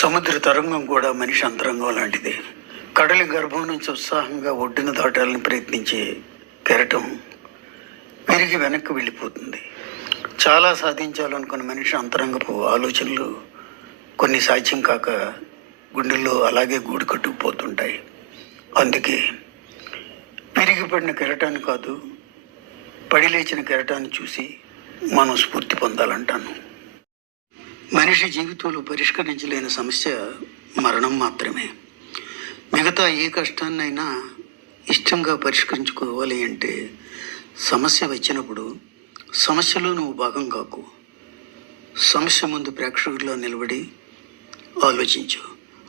సముద్ర తరంగం కూడా మనిషి అంతరంగం లాంటిది. కడలి గర్భం నుంచి ఉత్సాహంగా ఒడ్డున దాటాలని ప్రయత్నించే కెరటం విరిగి వెనక్కి వెళ్ళిపోతుంది. చాలా సాధించాలనుకున్న మనిషి అంతరంగపు ఆలోచనలు కొన్ని సాధ్యం కాక గుండెల్లో అలాగే గూడు కట్టుకుపోతుంటాయి. అందుకే విరిగిపడిన కెరటాన్ని కాదు పడిలేచిన కెరటాన్ని చూసి మనం స్ఫూర్తి పొందాలంటాను. మనిషి జీవితంలో పరిష్కరించలేని సమస్య మరణం మాత్రమే. మిగతా ఏ కష్టాన్నైనా ఇష్టంగా పరిష్కరించుకోవాలి అంటే సమస్య వచ్చినప్పుడు సమస్యలో నువ్వు భాగం కాకు. సమస్య ముందు ప్రేక్షకుల్లో నిలబడి ఆలోచించు.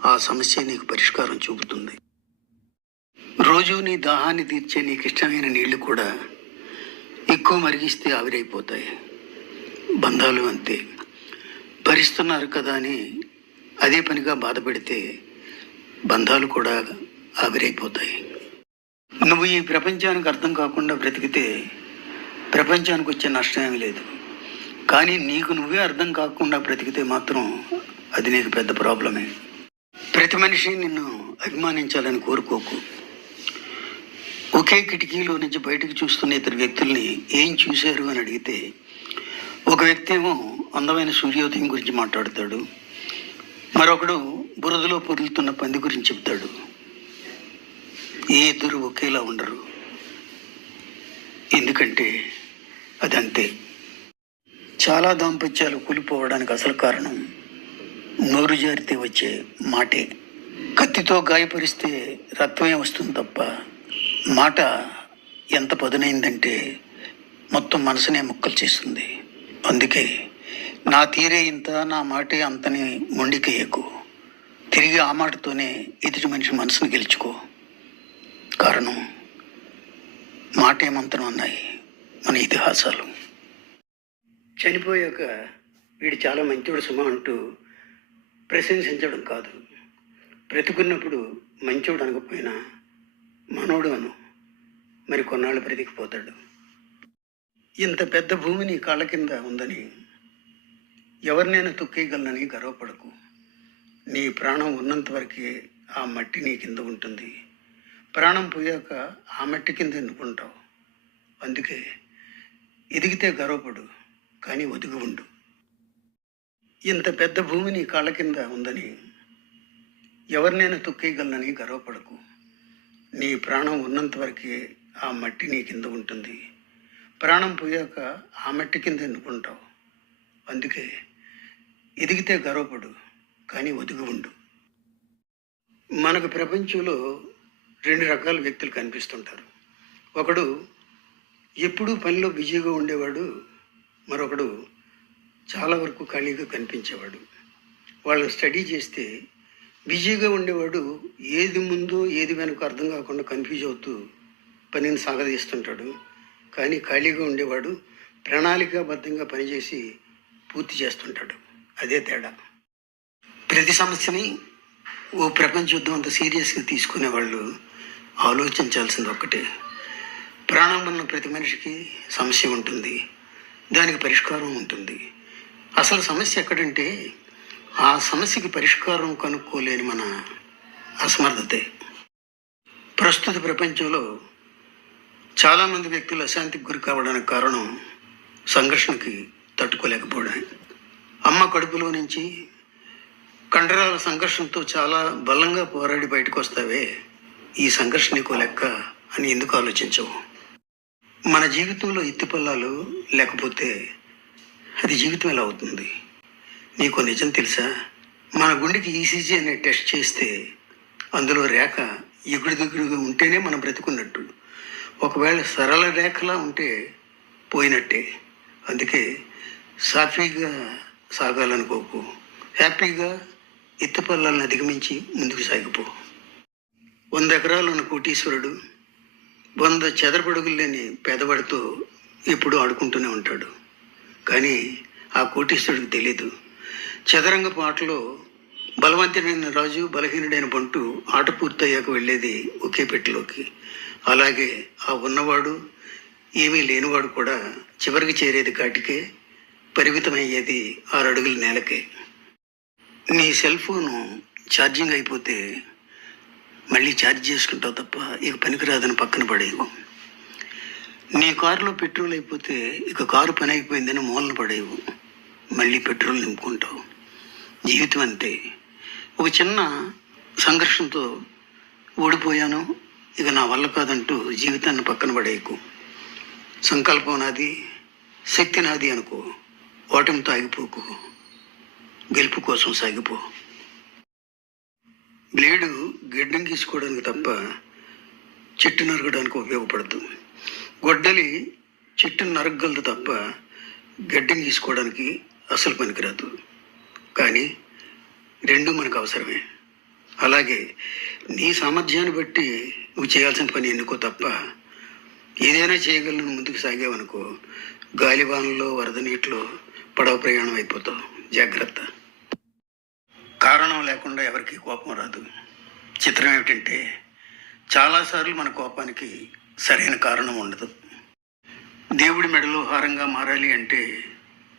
ఆ సమస్య నీకు పరిష్కారం చూపుతుంది. రోజు నీ దాహాన్ని తీర్చే నీకు ఇష్టమైన నీళ్ళు కూడా ఎక్కువ మరిగిస్తే ఆవిరైపోతాయి. బంధాలు అంతే. భరిస్తున్నారు కదా అని అదే పనిగా బాధపడితే బంధాలు కూడా ఆవిరైపోతాయి. నువ్వు ఈ ప్రపంచానికి అర్థం కాకుండా బ్రతికితే ప్రపంచానికి వచ్చే నష్టం ఏమీ లేదు. కానీ నీకు నువ్వే అర్థం కాకుండా బ్రతికితే మాత్రం అది నీకు పెద్ద ప్రాబ్లమే. ప్రతి మనిషి నిన్ను అభిమానించాలని కోరుకోకు. ఒకే కిటికీలో నుంచి బయటకు చూస్తున్న ఇద్దరు వ్యక్తుల్ని ఏం చూశారు అని అడిగితే ఒక వ్యక్తి ఏమో అందమైన సూర్యోదయం గురించి మాట్లాడతాడు. మరొకడు బురదలో పొరులుతున్న పంది గురించి చెప్తాడు. ఏ ఇద్దరు ఒకేలా ఉండరు. ఎందుకంటే అదంతే. చాలా దాంపత్యాలు కూలిపోవడానికి అసలు కారణం నోరు జారితే వచ్చే మాటే. కత్తితో గాయపరిస్తే రక్తమే వస్తుంది తప్ప మాట ఎంత పదునైందంటే మొత్తం మనసునే ముక్కలు చేస్తుంది. అందుకే నా తీరే ఇంత నా మాటే అంతని మొండికేయకు తిరిగి ఆ మాటతోనే ఎదుటి మనిషి మనసును గెలుచుకో. కారణం మాటే మంత్రం అన్నాయి మన ఇతిహాసాలు. చనిపోయాక వీడు చాలా మంచోడు సుమ అంటూ ప్రశంసించడం కాదు. బ్రతుకున్నప్పుడు మంచోడు అనకపోయినా మనోడు అను. మరి కొన్నాళ్ళు బ్రతికిపోతాడు. ఇంత పెద్ద భూమి నీ కాళ్ళ కింద ఉందని ఎవరినైనా తొక్కేయగలనని గర్వపడకు. నీ ప్రాణం ఉన్నంత వరకే ఆ మట్టి నీ కింద ఉంటుంది. ప్రాణం పోయాక ఆ మట్టి కింద ఎన్నుకుంటావు అందుకే ఎదిగితే గర్వపడు కానీ ఒదిగి ఉండు. ఇంత పెద్ద భూమి నీ కాళ్ళ కింద ఉందని ఎవరినైనా తొక్కేయగలనని గర్వపడకు. నీ ప్రాణం ఉన్నంత వరకే ఆ మట్టి నీ కింద ఉంటుంది. ప్రాణం పోయాక ఆ మట్టి కింద ఎన్నుకుంటావు అందుకే ఎదిగితే గర్వపడు కానీ ఒదిగి ఉండు. మనకు ప్రపంచంలో రెండు రకాల వ్యక్తులు కనిపిస్తుంటారు. ఒకడు ఎప్పుడూ పనిలో బిజీగా ఉండేవాడు మరొకడు చాలా వరకు ఖాళీగా కనిపించేవాడు. వాళ్ళని స్టడీ చేస్తే బిజీగా ఉండేవాడు ఏది ముందో ఏది వెనక అర్థం కాకుండా కన్ఫ్యూజ్ అవుతూ పనిని సాగదీస్తుంటాడు. కానీ ఖాళీగా ఉండేవాడు ప్రణాళికాబద్ధంగా పనిచేసి పూర్తి చేస్తుంటాడు. అదే తేడా. ప్రతి సమస్యని ఓ ప్రపంచ యుద్ధం అంత సీరియస్గా తీసుకునే వాళ్ళు ఆలోచించాల్సింది ఒక్కటే. ప్రాణం ఉన్న ప్రతి మనిషికి సమస్య ఉంటుంది. దానికి పరిష్కారం ఉంటుంది. అసలు సమస్య ఎక్కడంటే ఆ సమస్యకి పరిష్కారం కనుక్కోలేని మన అసమర్థతే. ప్రస్తుత ప్రపంచంలో చాలామంది వ్యక్తులు అశాంతికి గురి కావడానికి కారణం సంఘర్షణకి తట్టుకోలేకపోవడమే. అమ్మ కడుపులో నుంచి కండరాల సంఘర్షణతో చాలా బలంగా పోరాడి బయటకు వస్తావే. ఈ సంఘర్షణ నీకో లెక్క అని ఎందుకు ఆలోచించవు? మన జీవితంలో ఎత్తిపల్లాలు లేకపోతే అది జీవితం ఎలా అవుతుంది? నీకు నిజం తెలుసా? మన గుండెకి ఈసీజీ అనే టెస్ట్ చేస్తే అందులో రేఖ ఎగుడు దిగుడుగా ఉంటేనే మనం బ్రతుకున్నట్టు. ఒకవేళ సరళ రేఖలా ఉంటే పోయినట్టే. అందుకే సాఫీగా సాగాలనుకోకు. హ్యాపీగా ఇత్తపల్లాలను అధిగమించి ముందుకు సాగిపో. వంద ఎకరాలు ఉన్న కోటీశ్వరుడు వంద చెదరపడుగులు లేని పేదవాడితో ఎప్పుడూ ఆడుకుంటూనే ఉంటాడు. కానీ ఆ కోటీశ్వరుడికి తెలీదు. చదరంగ ఆటలో బలవంతుడైన రాజు బలహీనుడైన బంటు ఆట పూర్తయ్యాక వెళ్ళేది ఒకే పెట్టెలోకి. అలాగే ఆ ఉన్నవాడు ఏమీ లేనివాడు కూడా చివరికి చేరేది కాటికే పరిమితమయ్యేది ఆరు అడుగుల నేలకే. నీ సెల్ ఫోను ఛార్జింగ్ అయిపోతే మళ్ళీ ఛార్జ్ చేసుకుంటావు తప్ప ఇక పనికిరాదని పక్కన పడేవు నీ కారులో పెట్రోల్ అయిపోతే ఇక కారు పని అయిపోయిందని మూలన పడేవు మళ్ళీ పెట్రోల్ నింపుకుంటావు. జీవితం అంతే. ఒక చిన్న సంఘర్షణతో ఓడిపోయాను. ఇది నా వల్ల కాదంటూ జీవితాన్ని పక్కన పడేయకు. సంకల్పం నాది శక్తి నాది అనుకో. ఓటమితో ఆగిపోకు. గెలుపు కోసం సాగిపో. బ్లేడు గిడ్డం గీసుకోవడానికి తప్ప చెట్టు నరగడానికి ఉపయోగపడదు. గొడ్డలి చెట్టును నరగగలదు తప్ప గడ్డం గీసుకోవడానికి అసలు పనికిరాదు. కానీ రెండు మనకు అవసరమే. అలాగే నీ సామర్థ్యాన్ని బట్టి నువ్వు చేయాల్సిన పని ఎన్నుకో తప్ప ఏదైనా చేయగలను ముందుకు సాగేవనుకో గాలివానలో వరద నీటిలో పడవ ప్రయాణం అయిపోతావు. జాగ్రత్త. కారణం లేకుండా ఎవరికి కోపం రాదు. చిత్రం ఏమిటంటే చాలాసార్లు మన కోపానికి సరైన కారణం ఉండదు. దేవుడి మెడలో హారంగా మారాలి అంటే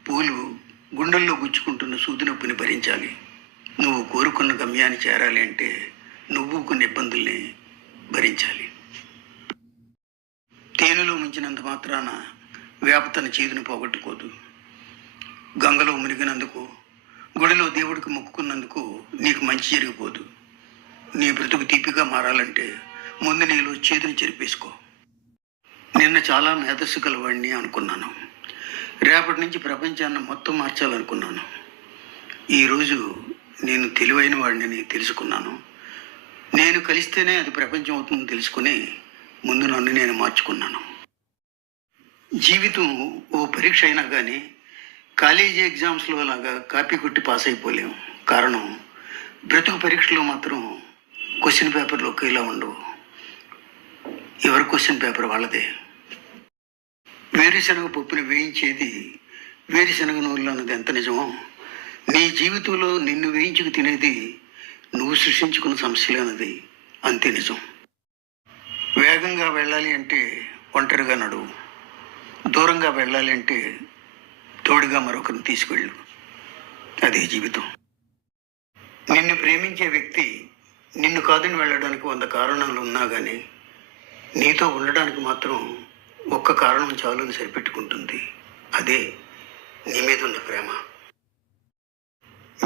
పూలు గుండెల్లో గుచ్చుకుంటున్న సూది నొప్పిని భరించాలి. నువ్వు కోరుకున్న గమ్యాన్ని చేరాలి అంటే నువ్వు కొన్ని ఇబ్బందుల్ని భరించాలి. తేనెలో ముంచినంత మాత్రాన వేప తన చేదుని పోగొట్టుకోదు. గంగలో మునిగినందుకు గుడిలో దేవుడికి మొక్కుకున్నందుకు నీకు మంచి జరిగిపోదు. నీ బ్రతుకు తీపిగా మారాలంటే ముందు నీలో చేతుని చెరిపేసుకో. నిన్న చాలా మేధస్సు గలవాడిని అనుకున్నాను. రేపటి నుంచి ప్రపంచాన్ని మొత్తం మార్చాలనుకున్నాను. ఈరోజు నేను తెలివైన వాడిని తెలుసుకున్నాను. నేను కలిస్తేనే అది ప్రపంచం అవుతుందని తెలుసుకుని ముందు నన్ను నేను మార్చుకున్నాను. జీవితం ఓ పరీక్ష అయినా కానీ కాలేజీ ఎగ్జామ్స్లో లాగా కాపీ కొట్టి పాస్ అయిపోలేము. కారణం బ్రతుకు పరీక్షలో మాత్రం క్వశ్చన్ పేపర్లు ఒకేలా ఉండవు. ఎవరి క్వశ్చన్ పేపర్ వాళ్ళదే. వేరుశనగ పప్పుని వేయించేది వేరుశనగ నూనెలో అన్నది ఎంత నిజమో నీ జీవితంలో నిన్ను వేయించుకు తినేది నువ్వు సృష్టించుకున్న సమస్యలేనది. అంతే నిజం. వేగంగా వెళ్ళాలి అంటే ఒంటరిగా నడువు దూరంగా వెళ్ళాలి అంటే తోడుగా మరొకరిని తీసుకెళ్ళు. అదే జీవితం. నిన్ను ప్రేమించే వ్యక్తి నిన్ను కాదని వెళ్ళడానికి వంద కారణాలు ఉన్నా కానీ నీతో ఉండడానికి మాత్రం ఒక్క కారణం చాలు అని సరిపెట్టుకుంటుంది. అదే నీ మీద ఉన్న ప్రేమ.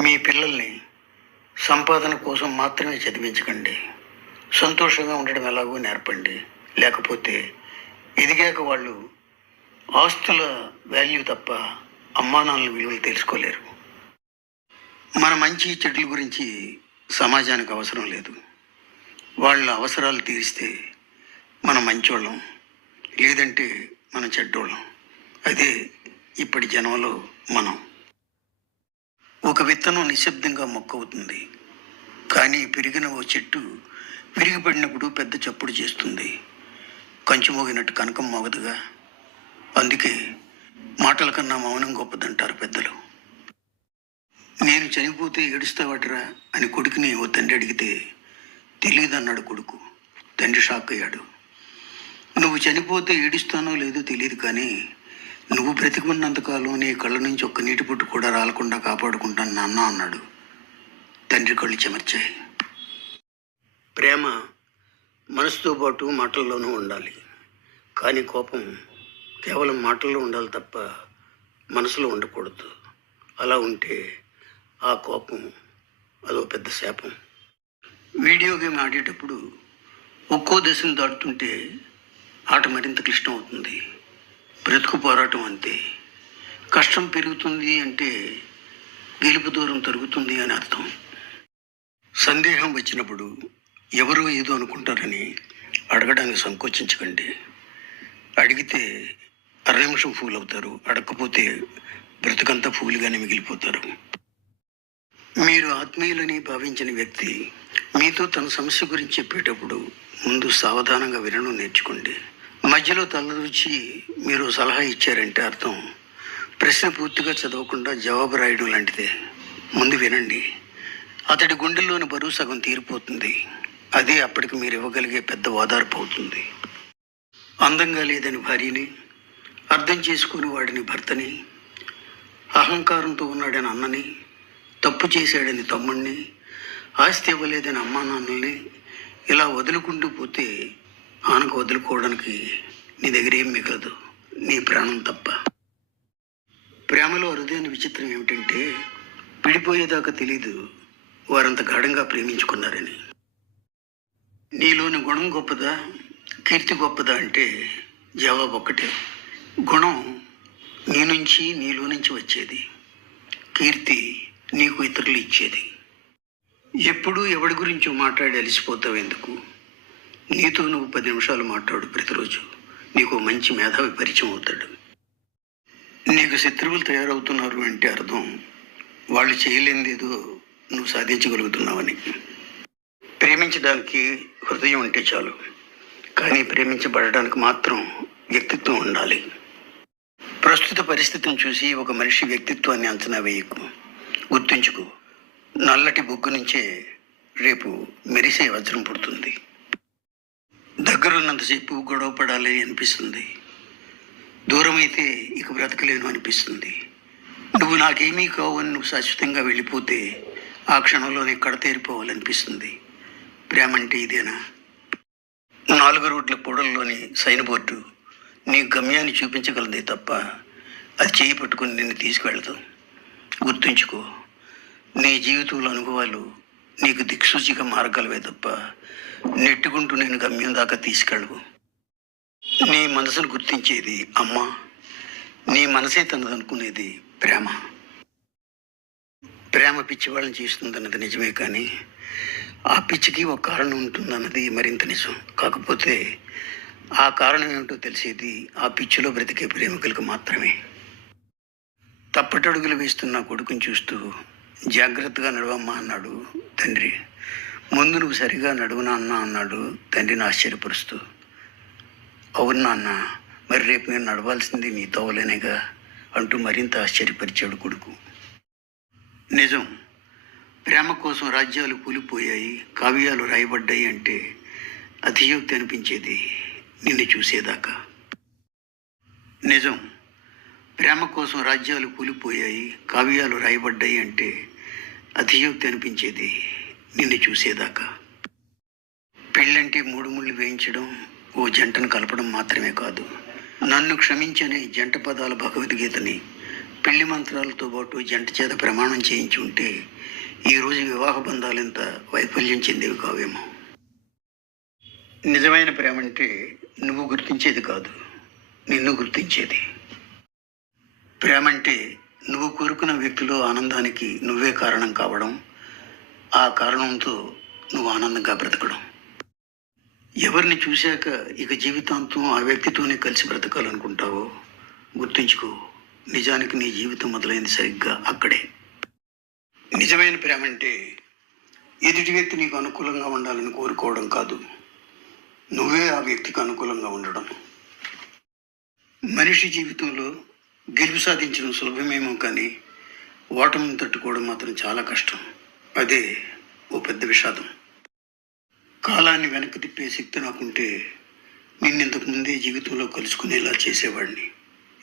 మీ పిల్లల్ని సంపాదన కోసం మాత్రమే చదివించకండి. సంతోషంగా ఉండడం ఎలాగో నేర్పండి. లేకపోతే ఎదిగాక వాళ్ళు ఆస్తుల వాల్యూ తప్ప అమ్మానాల విలువలు తెలుసుకోలేరు. మన మంచి చెడుల గురించి సమాజానికి అవసరం లేదు. వాళ్ళ అవసరాలు తీరిస్తే మనం మంచోళ్ళం లేదంటే మనం చెడ్డోళ్ళం. అదే ఇప్పటి జనంలో మనం. ఒక విత్తనం నిశ్శబ్దంగా మొక్కవుతుంది. కానీ పెరిగిన ఓ చెట్టు విరిగిపడినప్పుడు పెద్ద చప్పుడు చేస్తుంది. కంచు మోగినట్టు కనకం మోగదుగా. అందుకే మాటల కన్నా మౌనం గొప్పదంటారు పెద్దలు. నేను చనిపోతే ఏడుస్తావటరా అని కొడుకుని ఓ తండ్రి అడిగితే తెలియదన్నాడు కొడుకు తండ్రి షాక్ అయ్యాడు. నువ్వు చనిపోతే ఏడుస్తానో లేదో తెలియదు కానీ నువ్వు బ్రతికున్నంతకాలం నీ కళ్ళ నుంచి ఒక్క నీటి పుట్టు కూడా రాలకుండా కాపాడుకుంటాను నాన్న అన్నాడు. తండ్రి కళ్ళు చెమర్చాయి. ప్రేమ మనసుతో పాటు మాటల్లోనూ ఉండాలి. కానీ కోపం కేవలం మాటల్లో ఉండాలి తప్ప మనసులో ఉండకూడదు. అలా ఉంటే ఆ కోపం అదో పెద్ద శాపం. వీడియో గేమ్ ఆడేటప్పుడు ఒక్కో దశను దాటుతుంటే ఆట మరింత క్లిష్టం అవుతుంది బ్రతుకు పోరాటం అంతే. కష్టం పెరుగుతుంది అంటే గెలుపు దూరం తరుగుతుంది అని అర్థం. సందేహం వచ్చినప్పుడు ఎవరో ఏదో అనుకుంటారని అడగడానికి సంకోచించకండి. అడిగితే అర నిమిషం ఫూల్ అవుతారు అడగకపోతే బ్రతుకంతా ఫూలుగానే మిగిలిపోతారు. మీరు ఆత్మీయులని భావించిన వ్యక్తి మీతో తన సమస్య గురించి చెప్పేటప్పుడు ముందు సావధానంగా వినడం నేర్చుకోండి. మధ్యలో తలదూచి మీరు సలహా ఇచ్చారంటే అర్థం. ప్రశ్న పూర్తిగా చదవకుండా జవాబు రాయడం లాంటిదే. ముందు వినండి. అతడి గుండెల్లోని బరువు సగం తీరిపోతుంది. అదే అప్పటికి మీరు ఇవ్వగలిగే పెద్ద ఓదార్పు అవుతుంది. అందంగా లేదని భార్యని అర్థం చేసుకుని వాడిని భర్తని అహంకారంతో ఉన్నాడని అన్నని తప్పు చేశాడని తమ్ముణ్ణి ఆస్తి ఇవ్వలేదని అమ్మా నాన్నల్ని ఇలా వదులుకుంటూ పోతే ఆనకు వదులుకోవడానికి నీ దగ్గర ఏం మిగలదు. నీ ప్రాణం తప్ప. ప్రేమలో అరుదైన విచిత్రం ఏమిటంటే విడిపోయేదాకా తెలీదు వారంత గాఢంగా ప్రేమించుకున్నారని. నీలోని గుణం గొప్పదా? కీర్తి గొప్పదా అంటే జవాబు ఒక్కటే. గుణం నీ నుంచి నీలో నుంచి వచ్చేది. కీర్తి నీకు ఇతరులు ఇచ్చేది. ఎప్పుడు ఎవడి గురించి మాట్లాడి అలసిపోతావు ఎందుకు? నీతో నువ్వు పది నిమిషాలు మాట్లాడు ప్రతిరోజు. నీకు మంచి మేధావి పరిచయం అవుతాడు. నీకు శత్రువులు తయారవుతున్నారు అంటే అర్థం. వాళ్ళు చేయలేనిదేదో నువ్వు సాధించగలుగుతున్నావని. ప్రేమించడానికి హృదయం ఉంటే చాలు. కానీ ప్రేమించబడడానికి మాత్రం వ్యక్తిత్వం ఉండాలి. ప్రస్తుత పరిస్థితిని చూసి ఒక మనిషి వ్యక్తిత్వాన్ని అంచనా వేయకు. గుర్తుంచుకో నల్లటి బొగ్గు నుంచే రేపు మెరిసే వజ్రం పుడుతుంది. దగ్గరున్నంతసేపు గొడవ పడాలి అనిపిస్తుంది. దూరమైతే ఇక బ్రతకలేను అనిపిస్తుంది. నువ్వు నాకేమీ కావు అని నువ్వు శాశ్వతంగా వెళ్ళిపోతే ఆ క్షణంలోనే కడతేరిపోవాలనిపిస్తుంది ప్రేమ అంటే ఇదేనా? నాలుగు రోడ్ల పొడల్లోని సైన్ బోర్డు నీ గమ్యాన్ని చూపించగలదే తప్ప అది చేయి పట్టుకుని నిన్ను తీసుకువెళ్తాం గుర్తుంచుకో నీ జీవితంలో అనుభవాలు నీకు దిక్సూచిగా మార్గాలవే తప్ప నెట్టుకుంటూ నేను గమ్యం దాకా తీసుకెళ్ళవు. నీ మనసును గుర్తించేది అమ్మ నీ మనసే తనదనుకునేది ప్రేమ. ప్రేమ పిచ్చి వాళ్ళని చేస్తుందన్నది నిజమే కానీ ఆ పిచ్చికి ఒక కారణం ఉంటుందన్నది మరింత నిజం. కాకపోతే ఆ కారణం ఏమిటో తెలిసేది ఆ పిచ్చిలో బ్రతికే ప్రేమికులకు మాత్రమే. తప్పటడుగులు వేస్తున్న కొడుకుని చూస్తూ జాగ్రత్తగా నడవమ్మా అన్నాడు తండ్రి. ముందు నువ్వు సరిగా నడువునా అన్న అన్నాడు. తండ్రిని ఆశ్చర్యపరుస్తూ అవును నాన్న మరి రేపు నేను నడవాల్సింది నీ తోవలేనేగా అంటూ మరింత ఆశ్చర్యపరిచాడు కొడుకు. నిజం ప్రేమ కోసం రాజ్యాలు కూలిపోయాయి కావ్యాలు రాయబడ్డాయి అంటే అతియోక్తి అనిపించేది నిన్ను చూసేదాకా. నిజం ప్రేమ కోసం రాజ్యాలు కూలిపోయాయి కావ్యాలు రాయబడ్డాయి అంటే అతియోక్తి అనిపించేది నిన్ను చూసేదాకా. పెళ్ళంటే మూడు ముళ్ళు వేయించడం ఓ జంటను కలపడం మాత్రమే కాదు. నన్ను క్షమించని జంట పదాల భగవద్గీతని పెళ్ళి మంత్రాలతో పాటు జంట చేత ప్రమాణం చేయించి ఉంటే ఈరోజు వివాహ బంధాలు వైఫల్యం చెందేవి కావేమో. నిజమైన ప్రేమ అంటే నువ్వు గుర్తించేది కాదు నిన్ను గుర్తించేది. ప్రేమ అంటే నువ్వు కోరుకున్న వ్యక్తిలో ఆనందానికి నువ్వే కారణం కావడం ఆ కారణంతో నువ్వు ఆనందంగా బ్రతకడం. ఎవరిని చూశాక ఇక జీవితాంతం ఆ వ్యక్తితోనే కలిసి బ్రతకాలనుకుంటావో గుర్తుంచుకో. నిజానికి నీ జీవితం మొదలైంది సరిగ్గా అక్కడే. నిజమైన ప్రేమ అంటే ఎదుటి వ్యక్తి నీకు అనుకూలంగా ఉండాలని కోరుకోవడం కాదు. నువ్వే ఆ వ్యక్తికి అనుకూలంగా ఉండడం. మనిషి జీవితంలో గెలుపు సాధించడం సులభమేమో కానీ ఓటమిని తట్టుకోవడం మాత్రం చాలా కష్టం. అదే ఓ పెద్ద విషాదం. కాలాన్ని వెనక్కి తిప్పే శక్తి నాకుంటే నిన్నింతకు ముందే జీవితంలో కలుసుకునేలా చేసేవాడిని.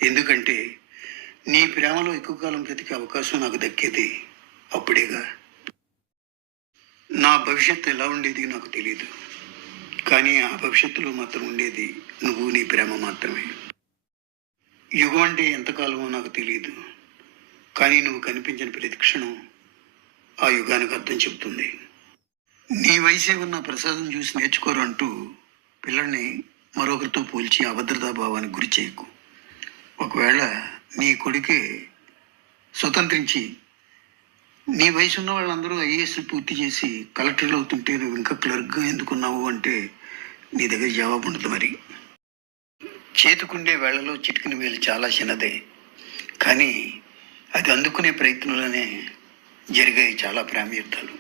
ఎందుకంటే నీ ప్రేమలో ఎక్కువ కాలం బ్రతికే అవకాశం నాకు దక్కేది అప్పుడేగా. నా భవిష్యత్తు ఎలా ఉండేది నాకు తెలియదు కానీ ఆ భవిష్యత్తులో మాత్రం ఉండేది నువ్వు నీ ప్రేమ మాత్రమే. యుగం అంటే ఎంతకాలమో నాకు తెలియదు కానీ నువ్వు కనిపించిన ప్రతి క్షణం ఆ యుగానికి అర్థం చెబుతుంది నీ వయసే ఉన్న ప్రసాదం చూసి నేర్చుకోరు అంటూ పిల్లల్ని మరొకరితో పోల్చి అభద్రతా భావానికి గురి చేయకు. ఒకవేళ నీ కొడుకే స్వతంత్రించి నీ వయసు ఉన్న వాళ్ళందరూ ఐఏఎస్ పూర్తి చేసి కలెక్టర్లు అవుతుంటే నువ్వు ఇంకా క్లర్క్గా ఎందుకున్నావు అంటే నీ దగ్గర జవాబు ఉండదు మరి. చేతుకుండే వేళలో చిటికిన వేలు చాలా చిన్నదే. కానీ అది అందుకునే ప్రయత్నంలోనే జరిగాయి చాలా ప్రేమ యుద్ధాలు.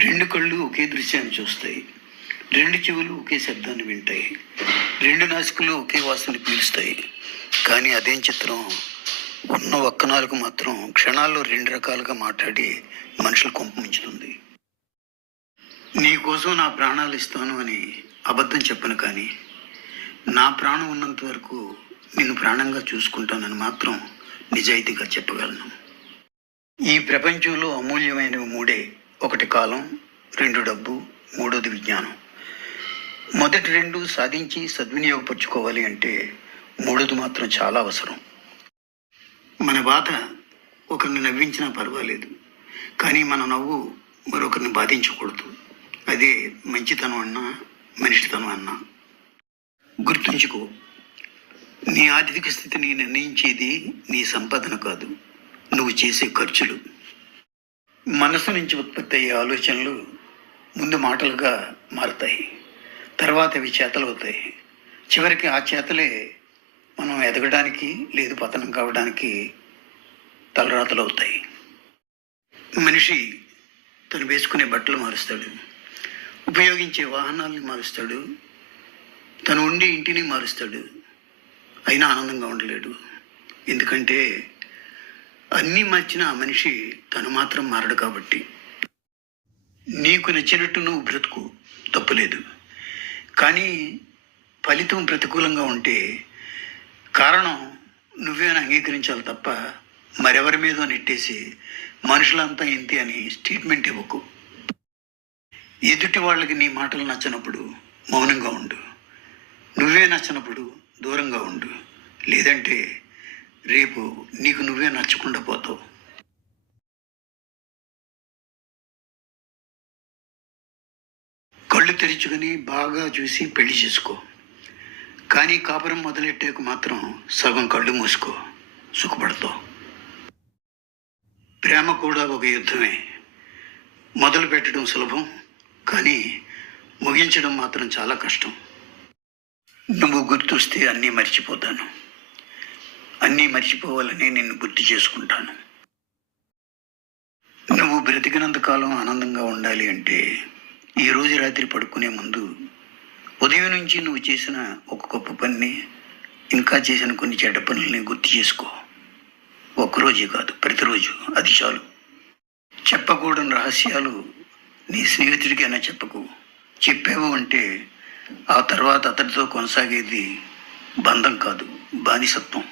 రెండు కళ్ళు ఒకే దృశ్యాన్ని చూస్తాయి. రెండు చెవులు ఒకే శబ్దాన్ని వింటాయి. రెండు నాసికలు ఒకే వాసన పీలుస్తాయి. కానీ అదేం చిత్రం? ఉన్న ఒక్క నాలుగు మాత్రం క్షణాల్లో రెండు రకాలుగా మాట్లాడి మనుషులు కొంపముంచుతుంది నీ కోసం నా ప్రాణాలు ఇస్తాను అని అబద్ధం చెప్పను కానీ నా ప్రాణం ఉన్నంత వరకు నిన్ను ప్రాణంగా చూసుకుంటానని మాత్రం నిజాయితీగా చెప్పగలను. ఈ ప్రపంచంలో అమూల్యమైనవి మూడే. ఒకటి కాలం రెండు డబ్బు మూడోది విజ్ఞానం. మొదటి రెండు సాధించి సద్వినియోగపరుచుకోవాలి అంటే మూడోది మాత్రం చాలా అవసరం. మన బాధ ఒకరిని నవ్వించినా పర్వాలేదు. కానీ మన నవ్వు మరొకరిని బాధించకూడదు. అదే మంచితనం అన్నా మనిషితనం అన్నా. గుర్తుంచుకో నీ ఆర్థిక స్థితిని నిర్ణయించేది నీ సంపాదన కాదు. నువ్వు చేసే ఖర్చులు. మనసు నుంచి ఉత్పత్తి అయ్యే ఆలోచనలు ముందు మాటలుగా మారుతాయి. తర్వాత అవి చేతలు అవుతాయి. చివరికి ఆ చేతలే మనం ఎదగడానికి లేదు పతనం కావడానికి తలరాతలు అవుతాయి. మనిషి తను వేసుకునే బట్టలు మారుస్తాడు. ఉపయోగించే వాహనాల్ని మారుస్తాడు. తను ఉండే ఇంటిని మారుస్తాడు. అయినా ఆనందంగా ఉండలేడు. ఎందుకంటే అన్నీ మార్చిన ఆ మనిషి తను మాత్రం మారడు కాబట్టి. నీకు నచ్చినట్టు నువ్వు బ్రతుకు తప్పులేదు. కానీ ఫలితం ప్రతికూలంగా ఉంటే కారణం నువ్వే అని అంగీకరించాలి తప్ప మరెవరి మీదో నెట్టేసి మనుషులంతా ఇంతే అని స్టేట్మెంట్ ఇవ్వకు. ఎదుటి వాళ్ళకి నీ మాటలు నచ్చినప్పుడు మౌనంగా ఉండు. నువ్వే నచ్చినప్పుడు దూరంగా ఉండు. లేదంటే రేపు నీకు నువ్వే నచ్చకుండా పోతావు. కళ్ళు తెరుచుకొని బాగా చూసి పెళ్ళి చేసుకో. కానీ కాపురం మొదలెట్టాక మాత్రం సగం కళ్ళు మూసుకో. సుఖపడతావు. ప్రేమ కూడా ఒక యుద్ధమే. మొదలు పెట్టడం సులభం కానీ ముగించడం మాత్రం చాలా కష్టం. నువ్వు గుర్తొస్తే అన్నీ మర్చిపోతాను. అన్నీ మర్చిపోవాలని నిన్ను గుర్తు చేసుకుంటాను. నువ్వు బ్రతికినంత కాలం ఆనందంగా ఉండాలి అంటే ఈ రోజు రాత్రి పడుకునే ముందు ఉదయం నుంచి నువ్వు చేసిన ఒక గొప్ప పనిని ఇంకా చేసిన కొన్ని చెడ్డ పనుల్ని గుర్తు చేసుకో. ఒక్కరోజే కాదు ప్రతిరోజు. అది చాలు. చెప్పకూడని రహస్యాలు నీ స్నేహితుడికైనా చెప్పకు. చెప్పావు అంటే ఆ తర్వాత అతడితో కొనసాగేది బంధం కాదు బానిసత్వం.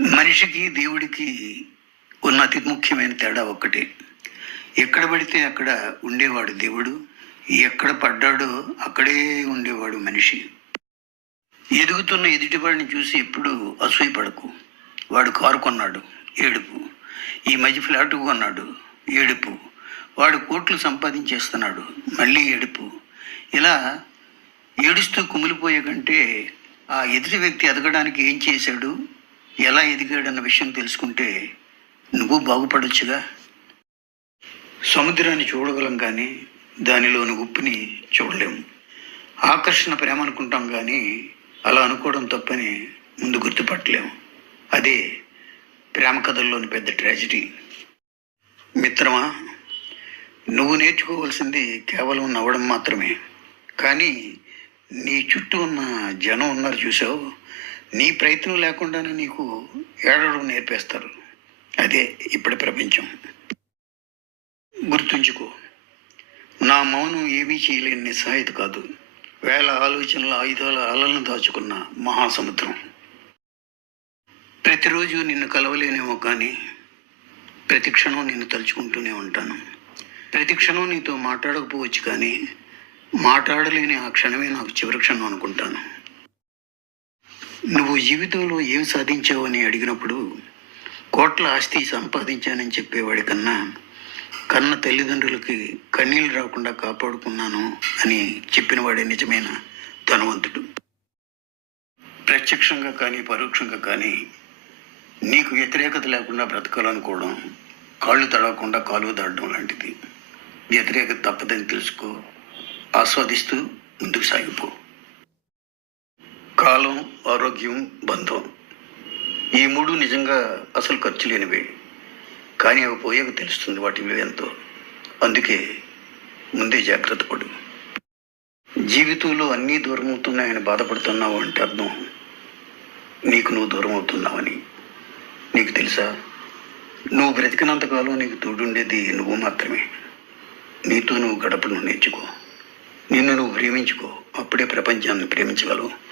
మనిషికి దేవుడికి ఉన్న అతి ముఖ్యమైన తేడా ఒక్కటే. ఎక్కడ పడితే అక్కడ ఉండేవాడు దేవుడు ఎక్కడ పడ్డాడో అక్కడే ఉండేవాడు మనిషి. ఎదుగుతున్న ఎదుటివాడిని చూసి ఎప్పుడు అసూయపడకు వాడు కారు కొన్నాడు ఏడుపు. ఈ మధ్య ఫ్లాట్ కొన్నాడు ఏడుపు. వాడు కోట్లు సంపాదించేస్తున్నాడు మళ్ళీ ఏడుపు. ఇలా ఏడుస్తూ కుమిలిపోయే కంటే ఆ ఎదుటి వ్యక్తి ఎదగడానికి ఏం చేశాడు? ఎలా ఎదిగాడన్న విషయం తెలుసుకుంటే నువ్వు బాగుపడొచ్చుగా. సముద్రాన్ని చూడగలం కానీ దానిలోని ఉప్పుని చూడలేము. ఆకర్షణ ప్రేమ అనుకుంటాం కానీ అలా అనుకోవడం తప్పని ముందు గుర్తుపట్టలేము. అదే ప్రేమ కథల్లోని పెద్ద ట్రాజిడీ. మిత్రమా నువ్వు నేర్చుకోవాల్సింది కేవలం నవ్వడం మాత్రమే. కానీ నీ చుట్టూ ఉన్న జనం ఉన్నారు చూసావు. నీ ప్రయత్నం లేకుండానే నీకు ఏడవడం నేర్పేస్తారు. అదే ఇప్పటి ప్రపంచం. గుర్తుంచుకో నా మౌనం ఏమీ చేయలేని నిస్సహాయత కాదు. వేల ఆలోచనల ఆయుధాల అలలను దాచుకున్న మహాసముద్రం. ప్రతిరోజు నిన్ను కలవలేనేమో కానీ ప్రతి క్షణం నిన్ను తలుచుకుంటూనే ఉంటాను. ప్రతి క్షణం నీతో మాట్లాడకపోవచ్చు కానీ మాట్లాడలేని ఆ క్షణమే నాకు చివరి క్షణం అనుకుంటాను. నువ్వు జీవితంలో ఏం సాధించావు అని అడిగినప్పుడు కోట్ల ఆస్తి సంపాదించానని చెప్పేవాడి కన్నా కన్న తల్లిదండ్రులకి కన్నీళ్ళు రాకుండా కాపాడుకున్నాను అని చెప్పినవాడే నిజమైన ధనవంతుడు. ప్రత్యక్షంగా కానీ పరోక్షంగా కానీ నీకు వ్యతిరేకత లేకుండా బ్రతకాలనుకోవడం కాళ్ళు తడవకుండా కాలువ దాడడం లాంటిది. వ్యతిరేకత తప్పదని తెలుసుకో ఆస్వాదిస్తూ ముందుకు సాగిపో. కాలం ఆరోగ్యం బంధం. ఈ మూడు నిజంగా అసలు ఖర్చు లేనివే. కానీ అవి పోయాక తెలుస్తుంది వాటి విలువ ఎంతో. అందుకే ముందే జాగ్రత్త పడు. జీవితంలో అన్నీ దూరం అవుతున్నాయని బాధపడుతున్నావు అంటే అర్థం. నీకు నువ్వు దూరం అవుతున్నావని నీకు తెలుసా? నువ్వు బ్రతికినంతకాలం నీకు తోడుండేది నువ్వు మాత్రమే. నీతో నువ్వు గడపను నేర్చుకో. నిన్ను నువ్వు ప్రేమించుకో. అప్పుడే ప్రపంచాన్ని ప్రేమించగలవు.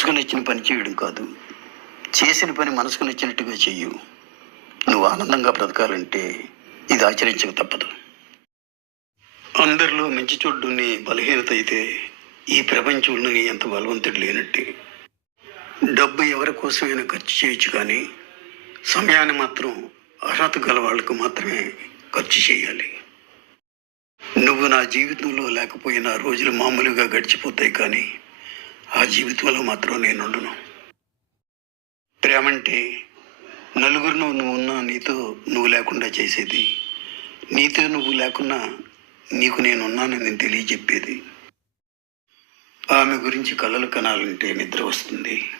మనసుకు నచ్చిన పని చేయడం కాదు. చేసిన పని మనసుకు నచ్చినట్టుగా చెయ్యు. నువ్వు ఆనందంగా బ్రతకాలంటే ఇది ఆచరించక తప్పదు. అందరిలో మంచి చూడ్డుని బలహీనత అయితే ఈ ప్రపంచంలోని ఎంత బలవంతుడు లేనట్టే. డబ్బు ఎవరి కోసమైనా ఖర్చు చేయొచ్చు కానీ సమయాన్ని మాత్రం అర్హత గల వాళ్ళకు మాత్రమే ఖర్చు చేయాలి. నువ్వు నా జీవితంలో లేకపోయినా రోజులు మామూలుగా గడిచిపోతాయి కానీ ఆ జీవితంలో మాత్రం నేను ఉండను. ప్రేమంటే నలుగురిను నువ్వు ఉన్నా నీతో నువ్వు లేకుండా చేసేది. నీతో నువ్వు లేకున్నా నీకు నేను ఉన్నానని తెలియజెప్పేది. ఆమె గురించి కలలు కనాలంటే నిద్ర వస్తుంది.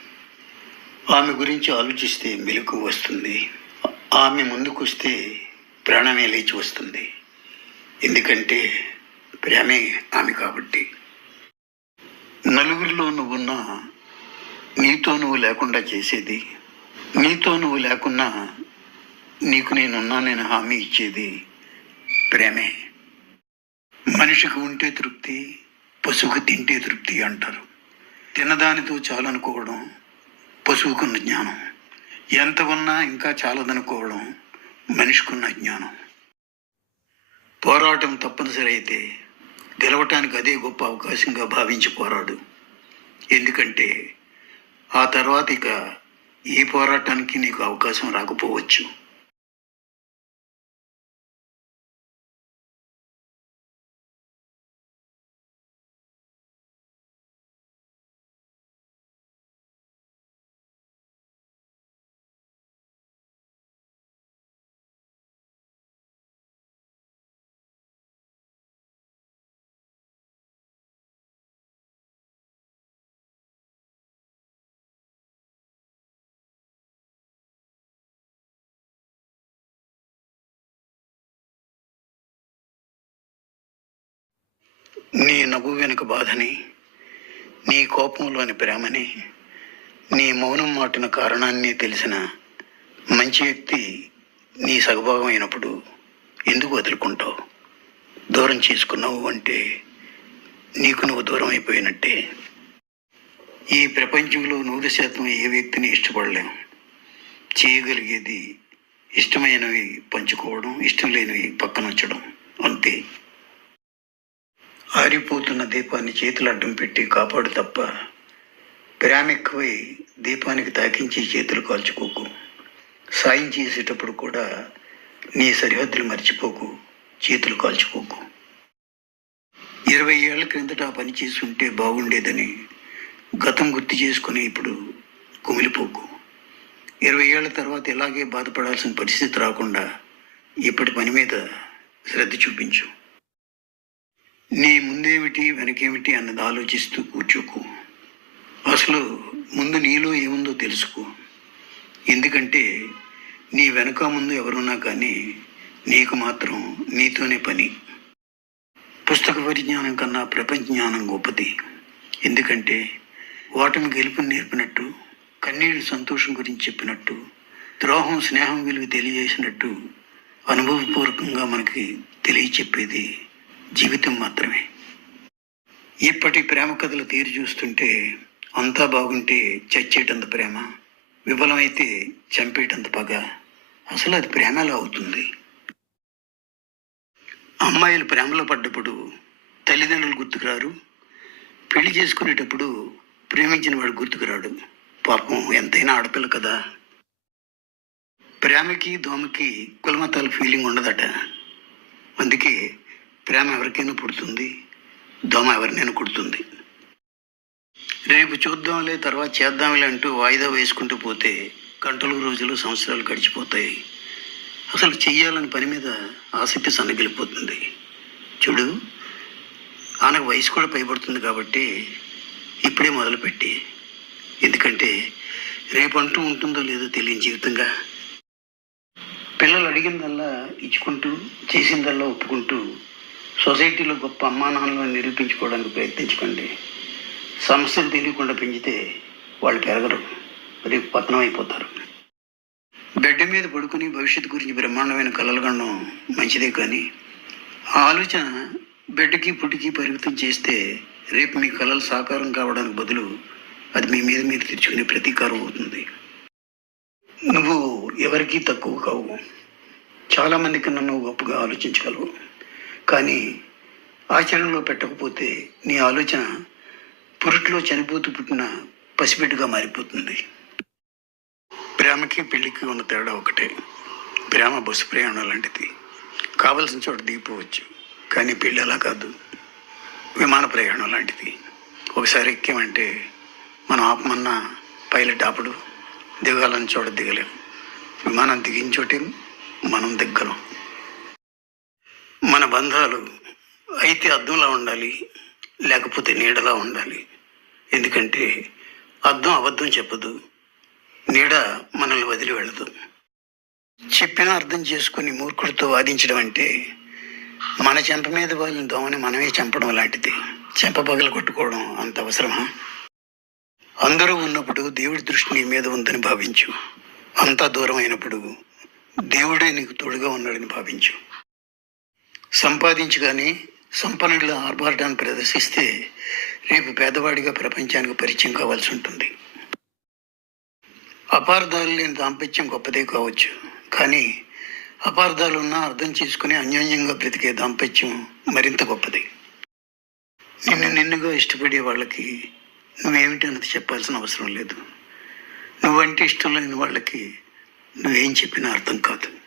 ఆమె గురించి ఆలోచిస్తే మెలకు వస్తుంది. ఆమె ముందుకొస్తే ప్రాణమే లేచి వస్తుంది. ఎందుకంటే ప్రేమే ఆమె కాబట్టి. నలుగురిలో నువ్వున్నా నీతో నువ్వు లేకుండా చేసేది నీతో నువ్వు లేకున్నా నీకు నేనున్నానని హామీ ఇచ్చేది ప్రేమే. మనిషికి ఉంటే తృప్తి పశువుకు తింటే తృప్తి అంటారు. తినదానితో చాలనుకోవడం పశువుకున్న జ్ఞానం. ఎంత ఉన్నా ఇంకా చాలదనుకోవడం మనిషికున్న జ్ఞానం. పోరాటం తప్పనిసరి అయితే గెలవటానికి అదే గొప్ప అవకాశంగా భావించి పోరాడు ఎందుకంటే ఆ తర్వాత ఇక ఏ పోరాటానికి నీకు అవకాశం రాకపోవచ్చు. నీ నవ్వు వెనుక బాధని నీ కోపంలోని ప్రేమని నీ మౌనం మాటిన కారణాన్ని తెలిసిన మంచి వ్యక్తి నీ సగభాగం అయినప్పుడు ఎందుకు వదులుకుంటావు? దూరం చేసుకున్నావు అంటే నీకు నువ్వు దూరం అయిపోయినట్టే. ఈ ప్రపంచంలో నూరు శాతం ఏ వ్యక్తిని ఇష్టపడలేం. చేయగలిగేది ఇష్టమైనవి పంచుకోవడం ఇష్టం లేనివి పక్కన ఉంచడం అంతే. ఆరిపోతున్న దీపాన్ని చేతులు అడ్డం పెట్టి కాపాడు తప్ప ప్రేమ ఎక్కువై దీపానికి తాకించి చేతులు కాల్చుకోకు. సాయం చేసేటప్పుడు కూడా నీ సరిహద్దులు మర్చిపోకు. చేతులు కాల్చుకోకు. ఇరవై ఏళ్ళ క్రిందట ఆ పని చేసి ఉంటే బాగుండేదని గతం గుర్తు చేసుకుని ఇప్పుడు కుమిలిపోకు. ఇరవై ఏళ్ళ తర్వాత ఇలాగే బాధపడాల్సిన పరిస్థితి రాకుండా ఇప్పటి పని మీద శ్రద్ధ చూపించు. నీ ముందేమిటి వెనకేమిటి అన్నది ఆలోచిస్తూ కూర్చోకు. అసలు ముందు నీలో ఏముందో తెలుసుకో. ఎందుకంటే నీ వెనక ముందు ఎవరున్నా కానీ నీకు మాత్రం నీతోనే పని. పుస్తక పరిజ్ఞానం కన్నా ప్రపంచ జ్ఞానం గొప్పది. ఎందుకంటే ఓటమి గెలుపుని నేర్పినట్టు కన్నీళ్ళు సంతోషం గురించి చెప్పినట్టు ద్రోహం స్నేహం విలువ తెలియజేసినట్టు అనుభవపూర్వకంగా మనకి తెలియచెప్పేది జీవితం మాత్రమే. ఇప్పటి ప్రేమ కథలు తీరు చూస్తుంటే అంతా బాగుంటే చచ్చేటంత ప్రేమ విఫలమైతే చంపేటంత పగ. అసలు అది ప్రేమలా అవుతుంది. అమ్మాయిలు ప్రేమలో పడ్డప్పుడు తల్లిదండ్రులు గుర్తుకురారు. పెళ్ళి చేసుకునేటప్పుడు ప్రేమించిన వాడు గుర్తుకురాడు. పాపం ఎంతైనా ఆడపిల్ల కదా. ప్రేమకి దోమకి కులమతాల ఫీలింగ్ ఉండదట. అందుకే ప్రేమ ఎవరికైనా పుడుతుంది దోమ ఎవరినైనా కుడుతుంది. రేపు చూద్దాంలే తర్వాత చేద్దాంలే అంటూ వాయిదా వేసుకుంటూ పోతే గంటలు రోజులు సంవత్సరాలు గడిచిపోతాయి. అసలు చెయ్యాలని పని మీద ఆసక్తి సన్నగిలిపోతుంది. చూడు ఆనకు వయసు కూడా పైబడుతుంది కాబట్టి ఇప్పుడే మొదలుపెట్టి. ఎందుకంటే రేపు అంటూ ఉంటుందో లేదో తెలియని జీవితంగా. పిల్లలు అడిగిందల్లా ఇచ్చుకుంటూ చేసిందల్లా ఒప్పుకుంటూ సొసైటీలో గొప్ప అమ్మా నిరూపించుకోవడానికి ప్రయత్నించుకోండి. సమస్యలు తెలియకుండా పెంచితే వాళ్ళు పెరగరు. రేపు పతనం అయిపోతారు. బెడ్ మీద పడుకుని భవిష్యత్తు గురించి బ్రహ్మాండమైన కలలు కనడం మంచిదే కానీ ఆ ఆలోచన బెడ్కి పుట్టికి పరిమితం చేస్తే రేపు మీ కళలు సాకారం కావడానికి బదులు అది మీ మీద మీద తెచ్చుకునే ప్రతీకారం అవుతుంది. నువ్వు ఎవరికీ తక్కువ కావు. చాలామంది కన్నా నువ్వు గొప్పగా ఆలోచించగలవు. కానీ ఆచరణలో పెట్టకపోతే నీ ఆలోచన పురుట్లో చనిపోతూ పుట్టిన పసిబిడ్డగా మారిపోతుంది. ప్రేమకి పెళ్ళికి ఉన్న తేడా ఒకటే. ప్రేమ బస్సు ప్రయాణం లాంటిది కావలసిన చోట దిగిపోవచ్చు. కానీ పెళ్ళి అలా కాదు. విమాన ప్రయాణం లాంటిది. ఒకసారి ఎక్కామంటే మనం ఆపమన్నా పైలట్ ఆపడు. దిగాలని చోట దిగలేం. విమానం దిగిన చోటే మనం దిగ్గలం. మన బంధాలు అయితే అద్దంలా ఉండాలి లేకపోతే నీడలా ఉండాలి. ఎందుకంటే అద్దం అబద్ధం చెప్పదు నీడ మనల్ని వదిలి వెళ్ళదు చెప్పిన అర్థం చేసుకుని మూర్ఖుడితో వాదించడం అంటే మన చెంప మీద వాళ్ళని దోమని మనమే చంపడం లాంటిది. చెంప పగలు కొట్టుకోవడం అంత అవసరమా? అందరూ ఉన్నప్పుడు దేవుడి దృష్టి నీ మీద ఉందని భావించు. అంతా దూరం అయినప్పుడు దేవుడే నీకు తోడుగా ఉన్నాడని భావించు. సంపాదించి కానీ సంపన్నుల ఆర్భాటాన్ని ప్రదర్శిస్తే రేపు పేదవాడిగా ప్రపంచానికి పరిచయం కావాల్సి ఉంటుంది. అపార్థాలు లేని దాంపత్యం గొప్పదే కావచ్చు. కానీ అపార్థాలు ఉన్నా అర్థం చేసుకుని అన్యోన్యంగా బ్రతికే దాంపత్యం మరింత గొప్పది. నిన్ను నిన్నుగా ఇష్టపడే వాళ్ళకి నువ్వేమిటి అన్నది చెప్పాల్సిన అవసరం లేదు. నువ్వంటే ఇష్టం లేని వాళ్ళకి నువ్వేం చెప్పినా అర్థం కాదు.